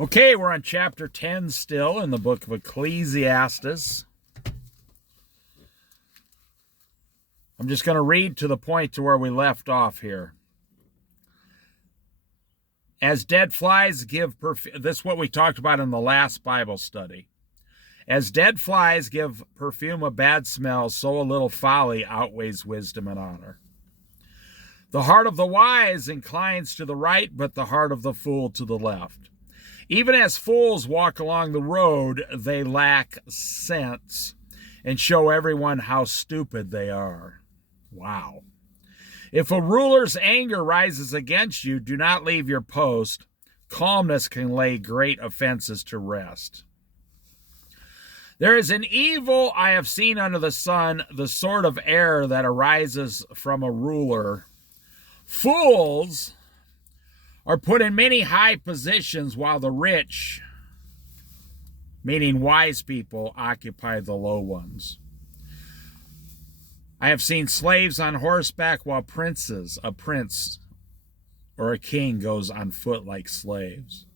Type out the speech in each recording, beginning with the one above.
Okay, we're on chapter 10 still in the book of Ecclesiastes. I'm just going to read to the point to where we left off here. As dead flies give perfume, this is what we talked about in the last Bible study. As dead flies give perfume a bad smell, so a little folly outweighs wisdom and honor. The heart of the wise inclines to the right, but the heart of the fool to the left. Even as fools walk along the road, they lack sense and show everyone how stupid they are. Wow. If a ruler's anger rises against you, do not leave your post. Calmness can lay great offenses to rest. There is an evil I have seen under the sun, the sort of error that arises from a ruler. Fools are put in many high positions while the rich, meaning wise people, occupy the low ones. I have seen slaves on horseback while a prince or a king goes on foot like slaves.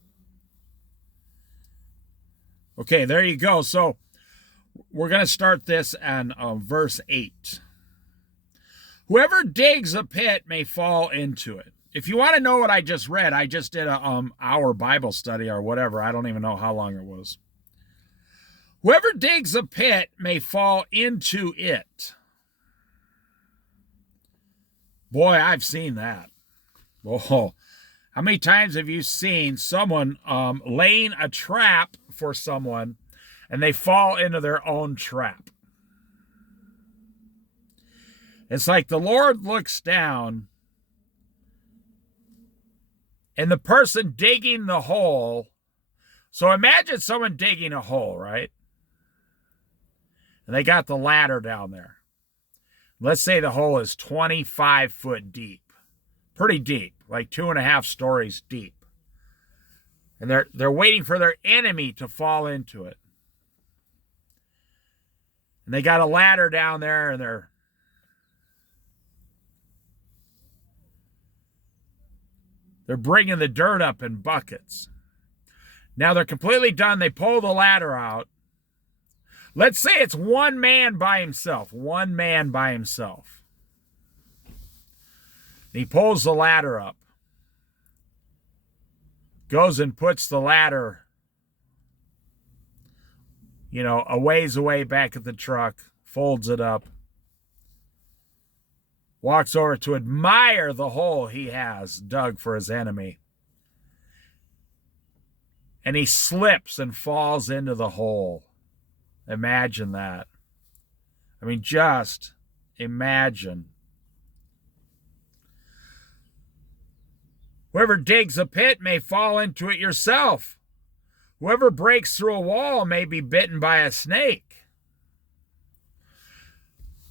Okay, there you go. So we're going to start this on verse 8. Whoever digs a pit may fall into it. If you want to know what I just read, I just did a hour Bible study or whatever. I don't even know how long it was. Whoever digs a pit may fall into it. Boy, I've seen that. Oh, how many times have you seen someone laying a trap for someone and they fall into their own trap? It's like the Lord looks down and the person digging the hole. So imagine someone digging a hole, right? And they got the ladder down there. Let's say the hole is 25 foot deep. Pretty deep, like 2.5 stories deep. And they're waiting for their enemy to fall into it. And they got a ladder down there and they're bringing the dirt up in buckets. Now they're completely done. They pull the ladder out. Let's say it's one man by himself. He pulls the ladder up. Goes and puts the ladder, a ways away back at the truck. Folds it up. Walks over to admire the hole he has dug for his enemy. And he slips and falls into the hole. Imagine that. I mean, just imagine. Whoever digs a pit may fall into it yourself. Whoever breaks through a wall may be bitten by a snake.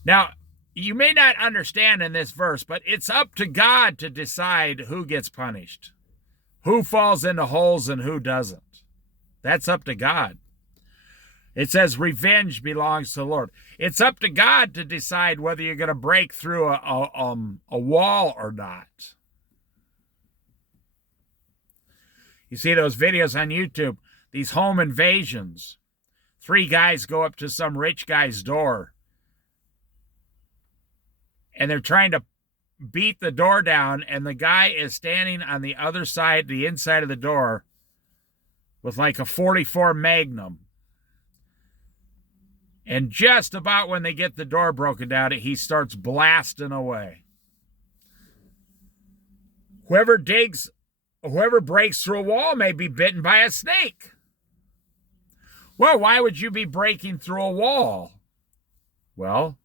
Now, you may not understand in this verse, but it's up to God to decide who gets punished, who falls into holes and who doesn't. That's up to God. It says revenge belongs to the Lord. It's up to God to decide whether you're going to break through a wall or not. You see those videos on YouTube, these home invasions. 3 guys go up to some rich guy's door. And they're trying to beat the door down, and the guy is standing on the other side, the inside of the door, with like a 44 Magnum. And just about when they get the door broken down, he starts blasting away. Whoever breaks through a wall may be bitten by a snake. Well, why would you be breaking through a wall? Well,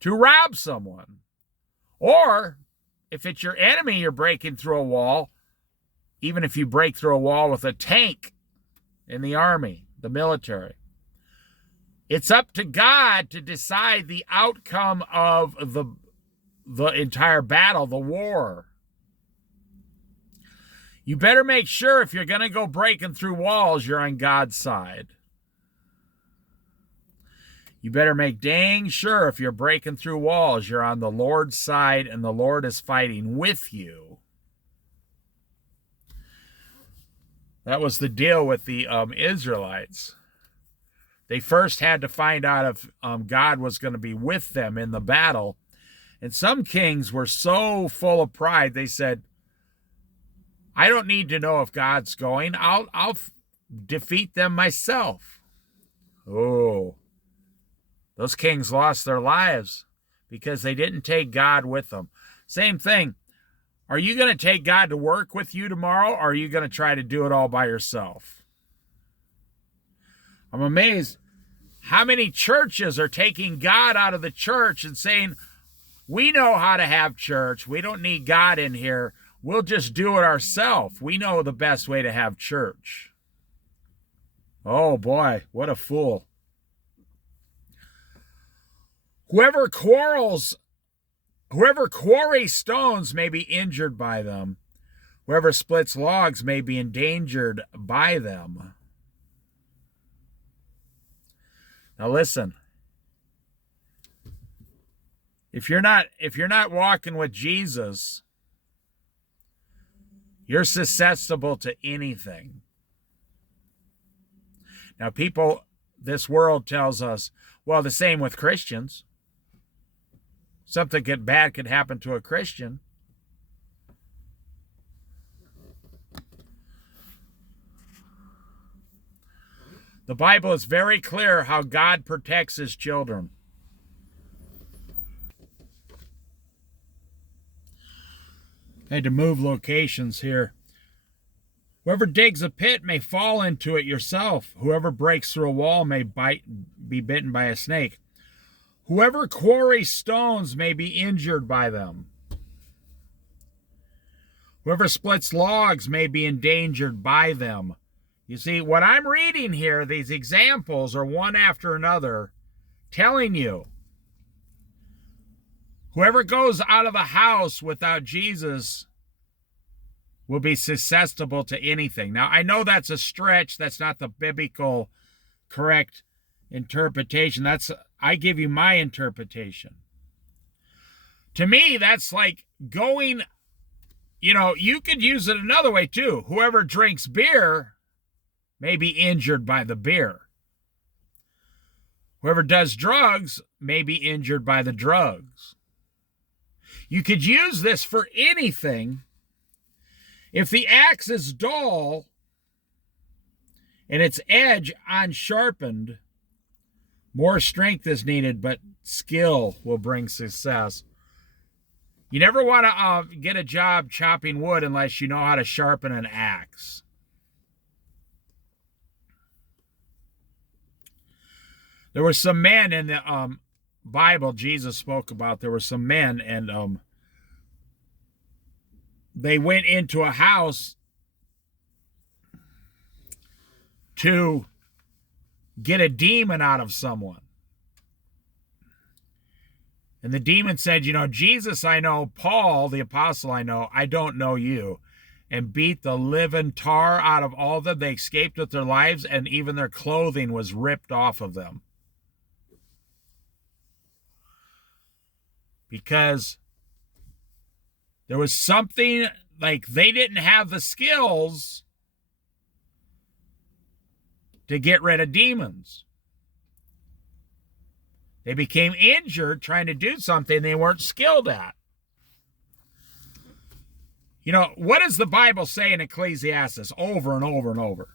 to rob someone. Or, if it's your enemy you're breaking through a wall, even if you break through a wall with a tank in the army, the military. It's up to God to decide the outcome of the entire battle, the war. You better make sure if you're going to go breaking through walls, you're on God's side. You better make dang sure if you're breaking through walls, you're on the Lord's side and the Lord is fighting with you. That was the deal with the Israelites. They first had to find out if God was going to be with them in the battle. And some kings were so full of pride, they said, I don't need to know if God's going. I'll defeat them myself. Oh, those kings lost their lives because they didn't take God with them. Same thing. Are you going to take God to work with you tomorrow, or are you going to try to do it all by yourself? I'm amazed how many churches are taking God out of the church and saying, we know how to have church. We don't need God in here. We'll just do it ourselves. We know the best way to have church. Oh boy, what a fool. Whoever quarries stones may be injured by them. Whoever splits logs may be endangered by them. Now listen. If you're not walking with Jesus, you're susceptible to anything. Now this world tells us, well, the same with Christians. Something bad could happen to a Christian. The Bible is very clear how God protects his children. I had to move locations here. Whoever digs a pit may fall into it yourself. Whoever breaks through a wall may be bitten by a snake. Whoever quarries stones may be injured by them. Whoever splits logs may be endangered by them. You see, what I'm reading here, these examples are one after another, telling you, whoever goes out of the house without Jesus will be susceptible to anything. Now, I know that's a stretch. That's not the biblical correct interpretation. I give you my interpretation. To me, that's like going, you could use it another way too. Whoever drinks beer may be injured by the beer. Whoever does drugs may be injured by the drugs. You could use this for anything. If the axe is dull and its edge unsharpened, more strength is needed, but skill will bring success. You never want to get a job chopping wood unless you know how to sharpen an axe. There were some men in the Bible Jesus spoke about. There were some men, and they went into a house to get a demon out of someone. And the demon said, Jesus I know, Paul, the apostle I know, I don't know you. And beat the living tar out of all of them. They escaped with their lives, and even their clothing was ripped off of them. Because there was something, like they didn't have the skills to get rid of demons. They became injured trying to do something they weren't skilled at. What does the Bible say in Ecclesiastes over and over and over?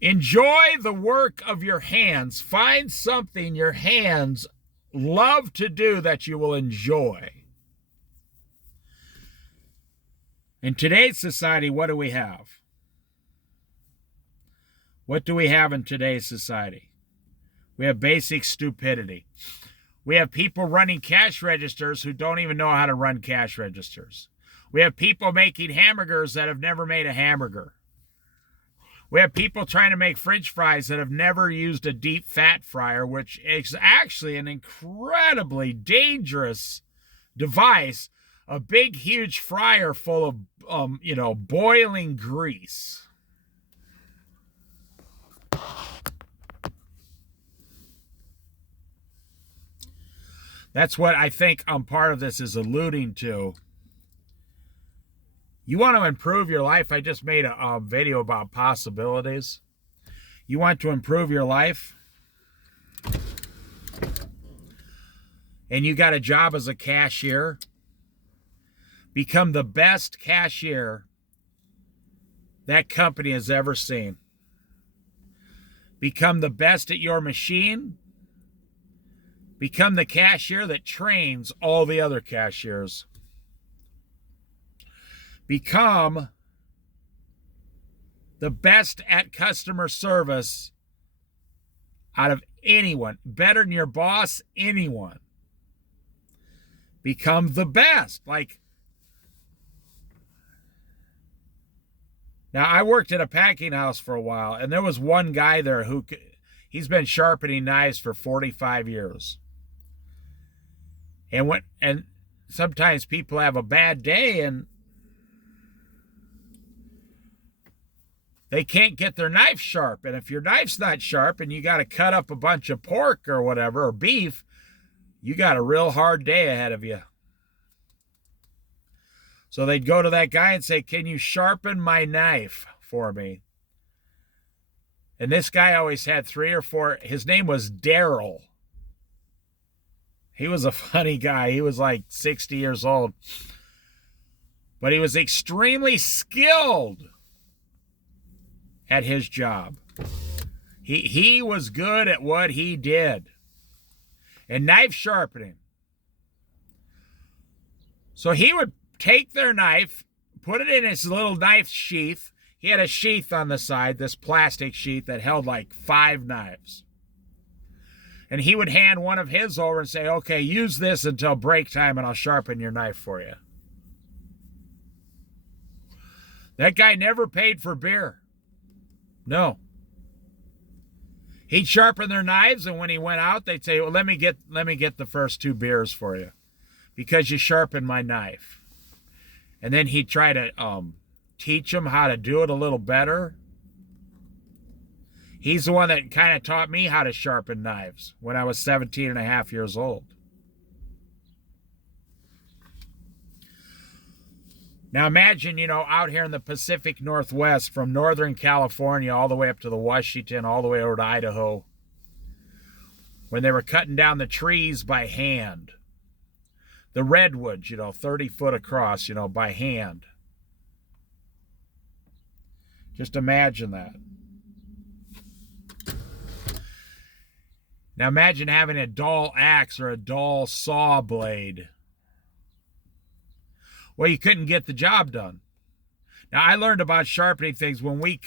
Enjoy the work of your hands. Find something your hands love to do that you will enjoy. In today's society, what do we have? What do we have in today's society? We have basic stupidity. We have people running cash registers who don't even know how to run cash registers. We have people making hamburgers that have never made a hamburger. We have people trying to make French fries that have never used a deep fat fryer, which is actually an incredibly dangerous device. A big, huge fryer full of, boiling grease. That's what I think part of this is alluding to. You want to improve your life? I just made a video about possibilities. You want to improve your life? And you got a job as a cashier? Become the best cashier that company has ever seen. Become the best at your machine. Become the cashier that trains all the other cashiers. Become the best at customer service out of anyone. Better than your boss, anyone. Become the best. Like, now I worked at a packing house for a while, and there was one guy there who, he's been sharpening knives for 45 years. And sometimes people have a bad day and they can't get their knife sharp. And if your knife's not sharp and you got to cut up a bunch of pork or whatever, or beef, you got a real hard day ahead of you. So they'd go to that guy and say, "Can you sharpen my knife for me?" And this guy always had 3 or 4. His name was Daryl. He was a funny guy. He was like 60 years old. But he was extremely skilled at his job. He was good at what he did. And knife sharpening. So he would take their knife, put it in his little knife sheath. He had a sheath on the side, this plastic sheath that held like 5 knives. And he would hand one of his over and say, "Okay, use this until break time and I'll sharpen your knife for you." That guy never paid for beer. No. He'd sharpen their knives, and when he went out, they'd say, "Well, let me get the first 2 beers for you because you sharpened my knife." And then he'd try to teach them how to do it a little better. He's the one that kind of taught me how to sharpen knives when I was 17 and a half years old. Now imagine, out here in the Pacific Northwest, from Northern California all the way up to the Washington, all the way over to Idaho, when they were cutting down the trees by hand. The redwoods, 30 foot across, by hand. Just imagine that. Now imagine having a dull axe or a dull saw blade. Well, you couldn't get the job done. Now I learned about sharpening things when we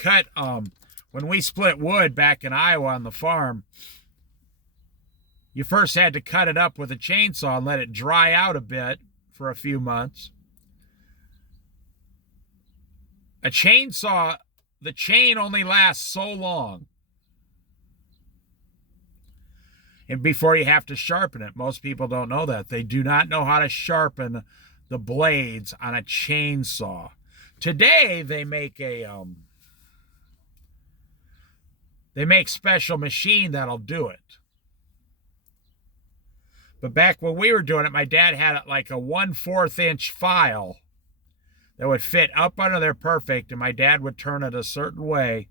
split wood back in Iowa on the farm. You first had to cut it up with a chainsaw and let it dry out a bit for a few months. A chainsaw, the chain only lasts so long. And before you have to sharpen it, most people don't know that. They do not know how to sharpen the blades on a chainsaw. Today they make special machine that'll do it. But back when we were doing it, my dad had like a 1/4 inch file that would fit up under there perfect, and my dad would turn it a certain way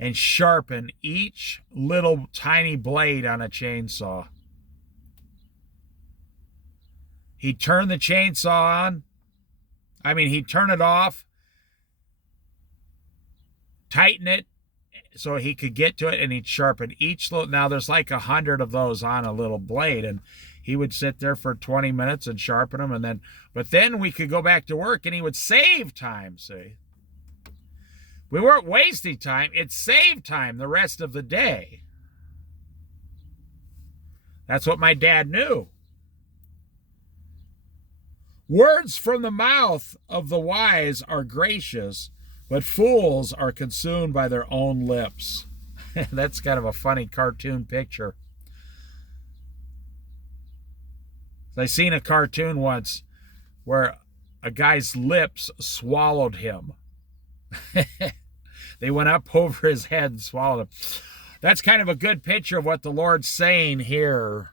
and sharpen each little tiny blade on a chainsaw. He'd turn the chainsaw on. He'd turn it off, tighten it so he could get to it, and he'd sharpen each little. Now there's like 100 of those on a little blade, and he would sit there for 20 minutes and sharpen them, but then we could go back to work, and he would save time, see? We weren't wasting time. It saved time the rest of the day. That's what my dad knew. Words from the mouth of the wise are gracious, but fools are consumed by their own lips. That's kind of a funny cartoon picture. I seen a cartoon once where a guy's lips swallowed him. They went up over his head and swallowed him. That's kind of a good picture of what the Lord's saying here.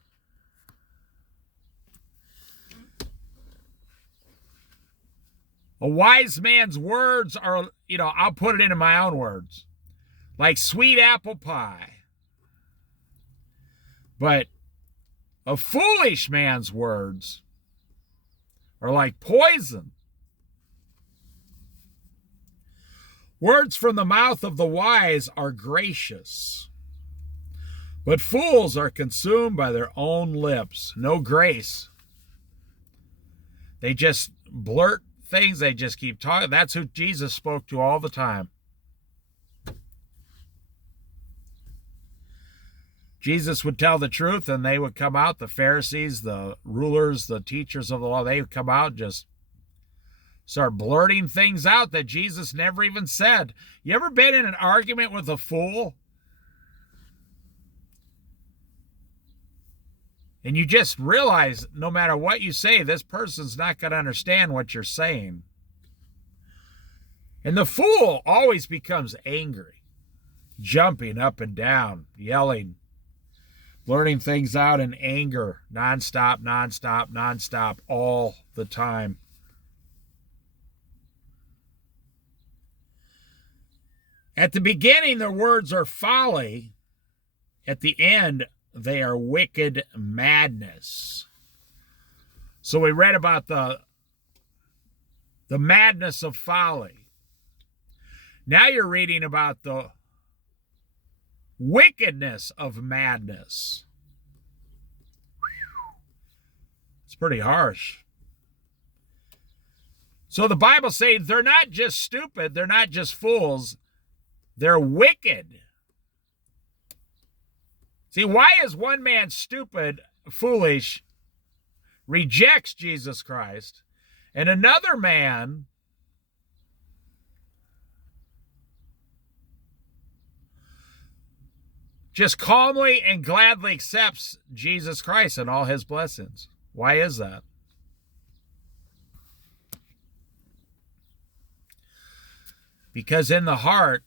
A wise man's words are, I'll put it into my own words, like sweet apple pie. But a foolish man's words are like poison. Words from the mouth of the wise are gracious, but fools are consumed by their own lips. No grace. They just blurt things. They just keep talking. That's who Jesus spoke to all the time. Jesus would tell the truth, and they would come out, the Pharisees, the rulers, the teachers of the law, they would come out and just start blurting things out that Jesus never even said. You ever been in an argument with a fool? And you just realize no matter what you say, this person's not going to understand what you're saying. And the fool always becomes angry, jumping up and down, yelling, blurting things out in anger, nonstop, all the time. At the beginning, their words are folly. At the end, they are wicked madness. So we read about the madness of folly. Now you're reading about the wickedness of madness. It's pretty harsh. So the Bible says they're not just stupid, they're not just fools, they're wicked. See, why is one man stupid, foolish, rejects Jesus Christ, and another man just calmly and gladly accepts Jesus Christ and all his blessings? Why is that? Because in the heart,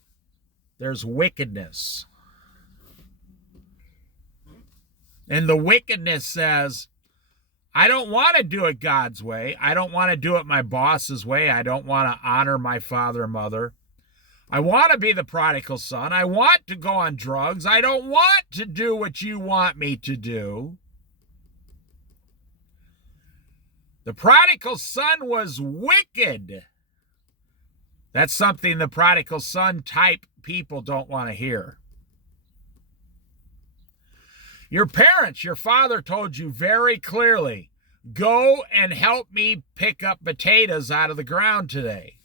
there's wickedness. And the wickedness says, I don't want to do it God's way. I don't want to do it my boss's way. I don't want to honor my father and mother. I want to be the prodigal son. I want to go on drugs. I don't want to do what you want me to do. The prodigal son was wicked. That's something the prodigal son type people don't want to hear. Your parents, your father told you very clearly, go and help me pick up potatoes out of the ground today.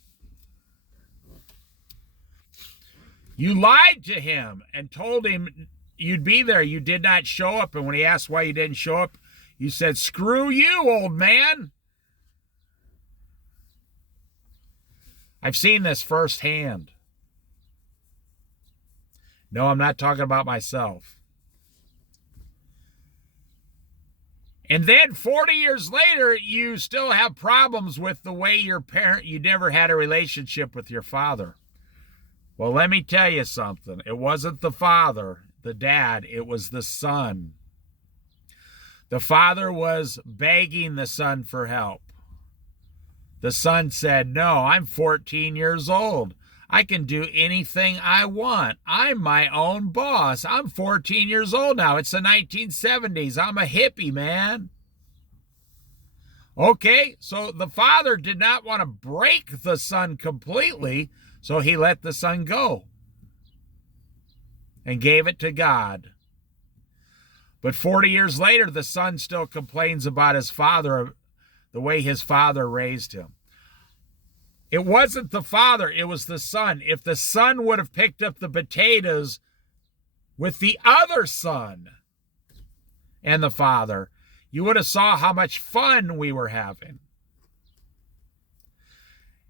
You lied to him and told him you'd be there. You did not show up. And when he asked why you didn't show up, you said, screw you, old man. I've seen this firsthand. No, I'm not talking about myself. And then 40 years later, you still have problems with the way you never had a relationship with your father. Well, let me tell you something. It wasn't the father, the dad, it was the son. The father was begging the son for help. The son said, no, I'm 14 years old. I can do anything I want. I'm my own boss. I'm 14 years old now. It's the 1970s. I'm a hippie, man. Okay, so the father did not want to break the son completely, so he let the son go and gave it to God. But 40 years later, the son still complains about his father, the way his father raised him. It wasn't the father, it was the son. If the son would have picked up the potatoes with the other son and the father, you would have saw how much fun we were having.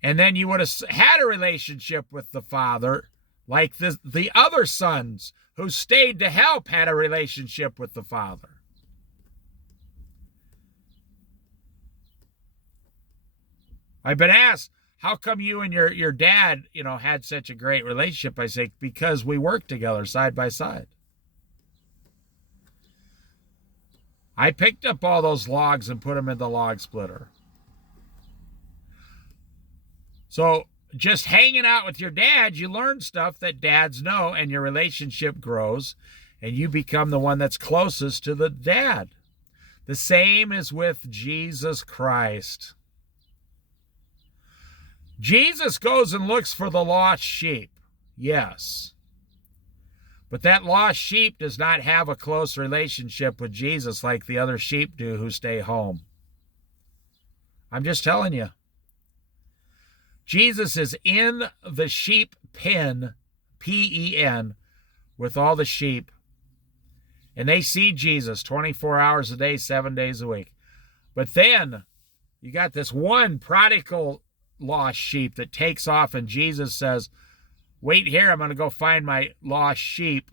And then you would have had a relationship with the father like the other sons who stayed to help had a relationship with the father. I've been asked, how come you and your dad, had such a great relationship? I say, because we worked together side by side. I picked up all those logs and put them in the log splitter. So just hanging out with your dad, you learn stuff that dads know, and your relationship grows, and you become the one that's closest to the dad. The same is with Jesus Christ. Jesus goes and looks for the lost sheep, yes. But that lost sheep does not have a close relationship with Jesus like the other sheep do who stay home. I'm just telling you. Jesus is in the sheep pen, P-E-N, with all the sheep. And they see Jesus 24 hours a day, 7 days a week. But then you got this one prodigal lost sheep that takes off, and Jesus says, wait here, I'm going to go find my lost sheep.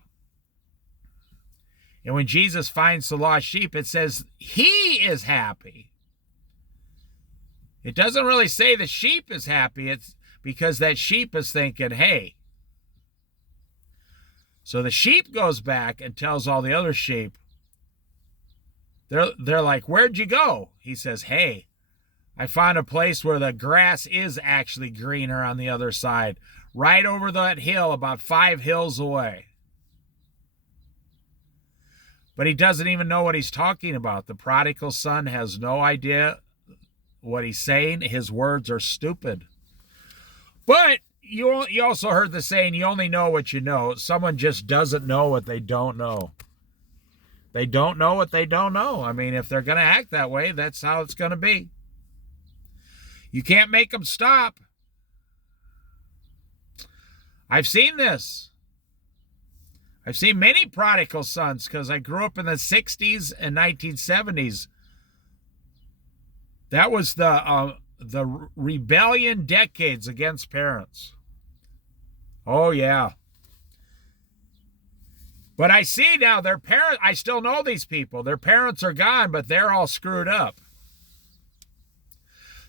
And when Jesus finds the lost sheep, it says he is happy. It doesn't really say the sheep is happy. It's because that sheep is thinking, hey. So the sheep goes back and tells all the other sheep. They're like, where'd you go? He says, hey, I found a place where the grass is actually greener on the other side. Right over that hill, about 5 hills away. But he doesn't even know what he's talking about. The prodigal son has no idea what he's saying. His words are stupid. But you also heard the saying, you only know what you know. Someone just doesn't know what they don't know. They don't know what they don't know. I mean, if they're going to act that way, that's how it's going to be. You can't make them stop. I've seen this. I've seen many prodigal sons because I grew up in the 60s and 1970s. That was the rebellion decades against parents. Oh, yeah. But I see now their parents, I still know these people. Their parents are gone, but they're all screwed up.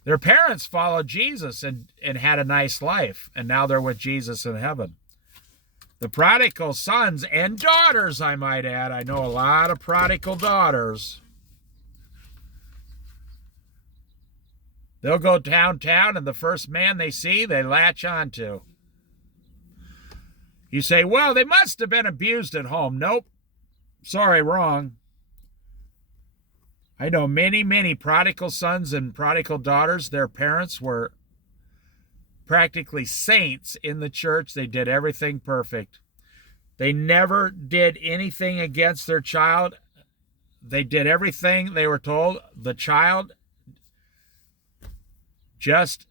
Their parents followed Jesus and had a nice life, and now they're with Jesus in heaven. The prodigal sons and daughters, I might add. I know a lot of prodigal daughters. They'll go downtown, and the first man they see, they latch onto. You say, well, they must have been abused at home. Nope. Sorry, wrong. I know many, many prodigal sons and prodigal daughters. Their parents were practically saints in the church. They did everything perfect. They never did anything against their child. They did everything they were told. The child just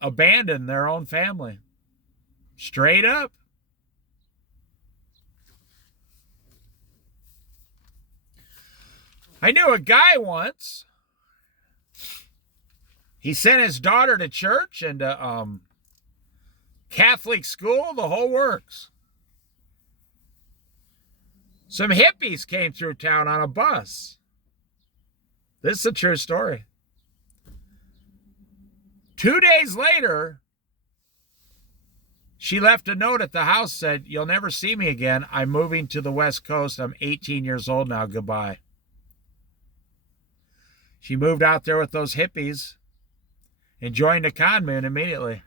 abandoned their own family. Straight up. I knew a guy once. He sent his daughter to church and Catholic school, the whole works. Some hippies came through town on a bus. This is a true story. 2 days later, she left a note at the house, said, you'll never see me again. I'm moving to the West Coast. I'm 18 years old now. Goodbye. She moved out there with those hippies and joined a commune immediately.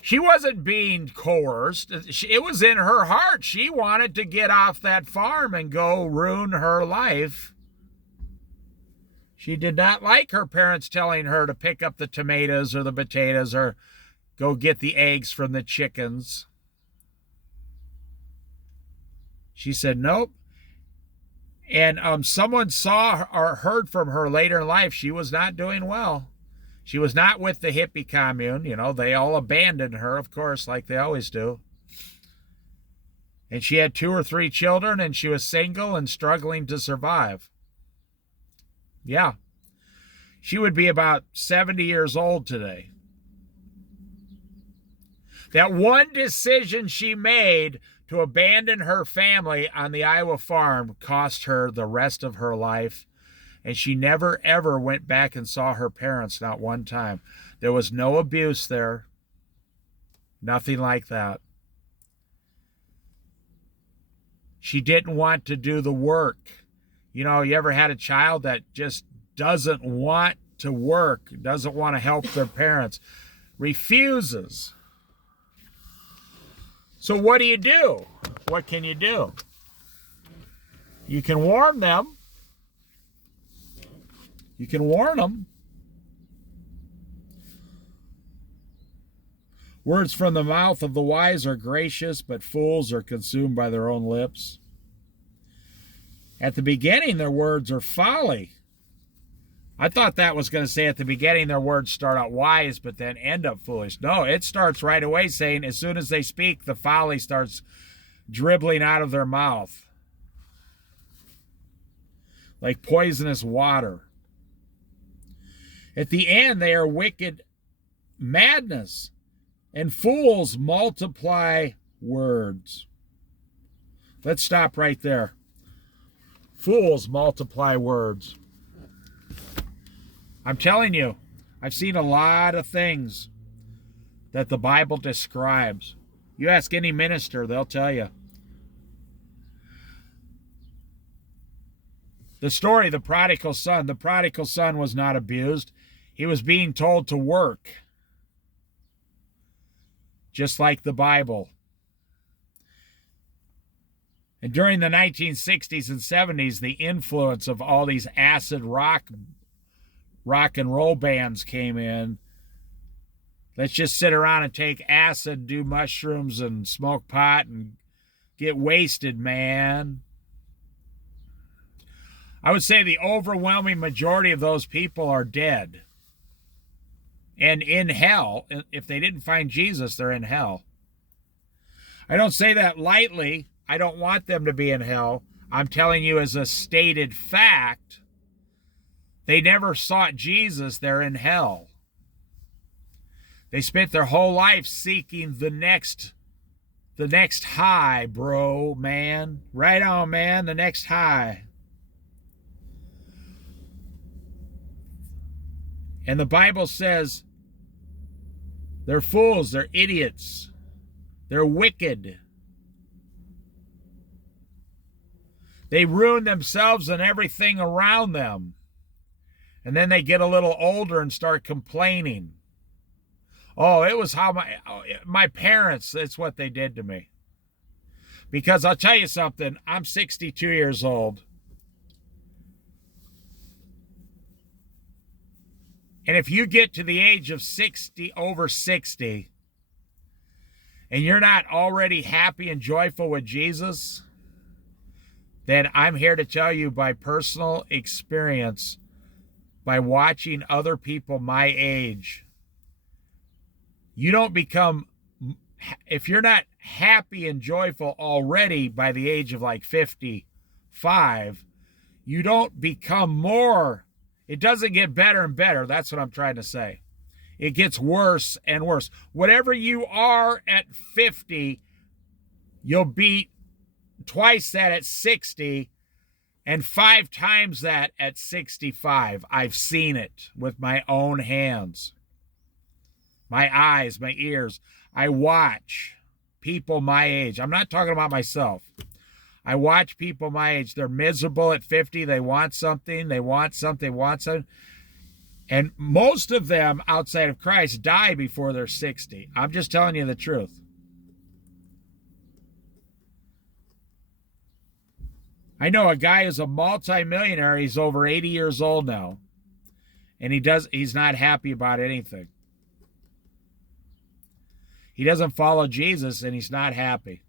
She wasn't being coerced. It was in her heart. She wanted to get off that farm and go ruin her life. She did not like her parents telling her to pick up the tomatoes or the potatoes or go get the eggs from the chickens. She said, nope. And someone saw or heard from her later in life she was not doing well. She was not with the hippie commune. You know, they all abandoned her, of course, like they always do. And she had 2 or 3 children, and she was single and struggling to survive. Yeah. She would be about 70 years old today. That one decision she made to abandon her family on the Iowa farm cost her the rest of her life. And she never, ever went back and saw her parents, not one time. There was no abuse there. Nothing like that. She didn't want to do the work. You know, you ever had a child that just doesn't want to work, doesn't want to help their parents? Refuses. So what do? What can you do? You can warn them. You can warn them. Words from the mouth of the wise are gracious, but fools are consumed by their own lips. At the beginning, their words are folly. I thought that was going to say at the beginning their words start out wise, but then end up foolish. No, it starts right away saying as soon as they speak, the folly starts dribbling out of their mouth. Like poisonous water. At the end, they are wicked madness. And fools multiply words. Let's stop right there. Fools multiply words. I'm telling you, I've seen a lot of things that the Bible describes. You ask any minister, they'll tell you. The story, the prodigal son was not abused. He was being told to work. Just like the Bible. And during the 1960s and 70s, the influence of all these acid rock and roll bands came in. Let's just sit around and take acid, do mushrooms, and smoke pot and get wasted, man. I would say the overwhelming majority of those people are dead. And in hell. If they didn't find Jesus, they're in hell. I don't say that lightly. I don't want them to be in hell. I'm telling you as a stated fact, they never sought Jesus, they're in hell. They spent their whole life seeking the next high, bro, man. Right on, man, the next high. And the Bible says they're fools, they're idiots, they're wicked. They ruin themselves and everything around them. And then they get a little older and start complaining. Oh, it was how my parents, that's what they did to me. Because I'll tell you something, I'm 62 years old. And if you get to the age of 60, over 60, and you're not already happy and joyful with Jesus, then I'm here to tell you by personal experience, by watching other people my age, you don't become, if you're not happy and joyful already by the age of like 55, you don't become more. It doesn't get better and better. That's what I'm trying to say. It gets worse and worse. Whatever you are at 50, you'll be twice that at 60 and 5 times that at 65. I've seen it with my own hands. My eyes, my ears. I watch people my age. I'm not talking about myself. I watch people my age. They're miserable at 50. They want something. They want something. They want something. And most of them outside of Christ die before they're 60. I'm just telling you the truth. I know a guy who's a multimillionaire. He's over 80 years old now. And he's not happy about anything. He doesn't follow Jesus and he's not happy.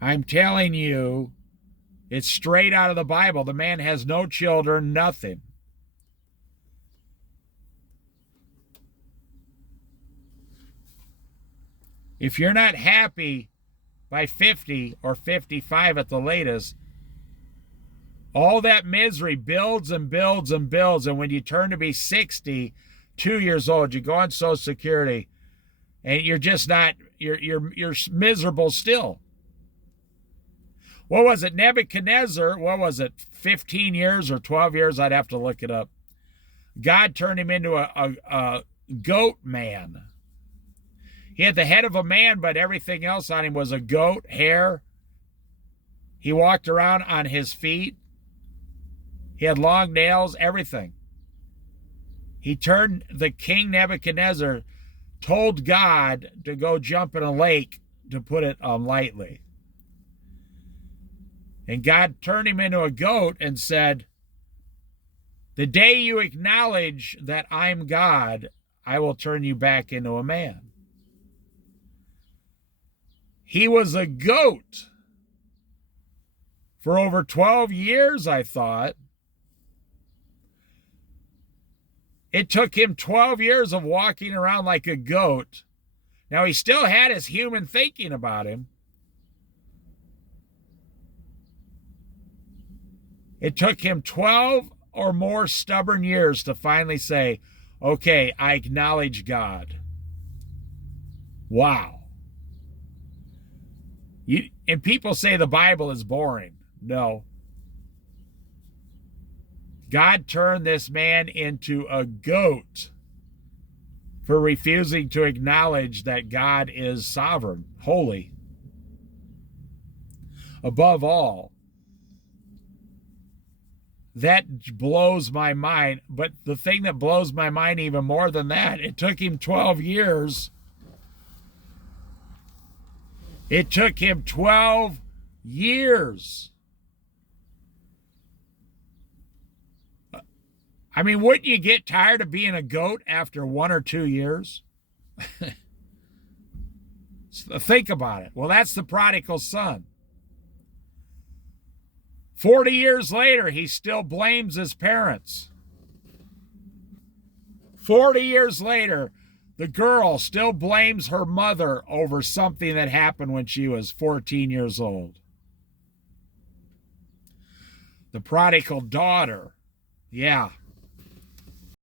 I'm telling you, it's straight out of the Bible. The man has no children, nothing. If you're not happy by 50 or 55 at the latest, all that misery builds and builds and builds. And when you turn to be 62 years old, you go on Social Security, and you're just not, you're miserable still. What was it? Nebuchadnezzar, 15 years or 12 years? I'd have to look it up. God turned him into a goat man. He had the head of a man, but everything else on him was a goat, hair. He walked around on his feet. He had long nails, everything. The king Nebuchadnezzar told God to go jump in a lake, to put it lightly. And God turned him into a goat and said, the day you acknowledge that I'm God, I will turn you back into a man. He was a goat for over 12 years, I thought. It took him 12 years of walking around like a goat. Now, he still had his human thinking about him. It took him 12 or more stubborn years to finally say, okay, I acknowledge God. Wow. And people say the Bible is boring. No. God turned this man into a goat for refusing to acknowledge that God is sovereign, holy. Above all, that blows my mind. But the thing that blows my mind even more than that, it took him 12 years. It took him 12 years. I mean, wouldn't you get tired of being a goat after 1 or 2 years? So think about it. Well, that's the prodigal son. 40 years later, he still blames his parents. 40 years later, the girl still blames her mother over something that happened when she was 14 years old. The prodigal daughter, yeah,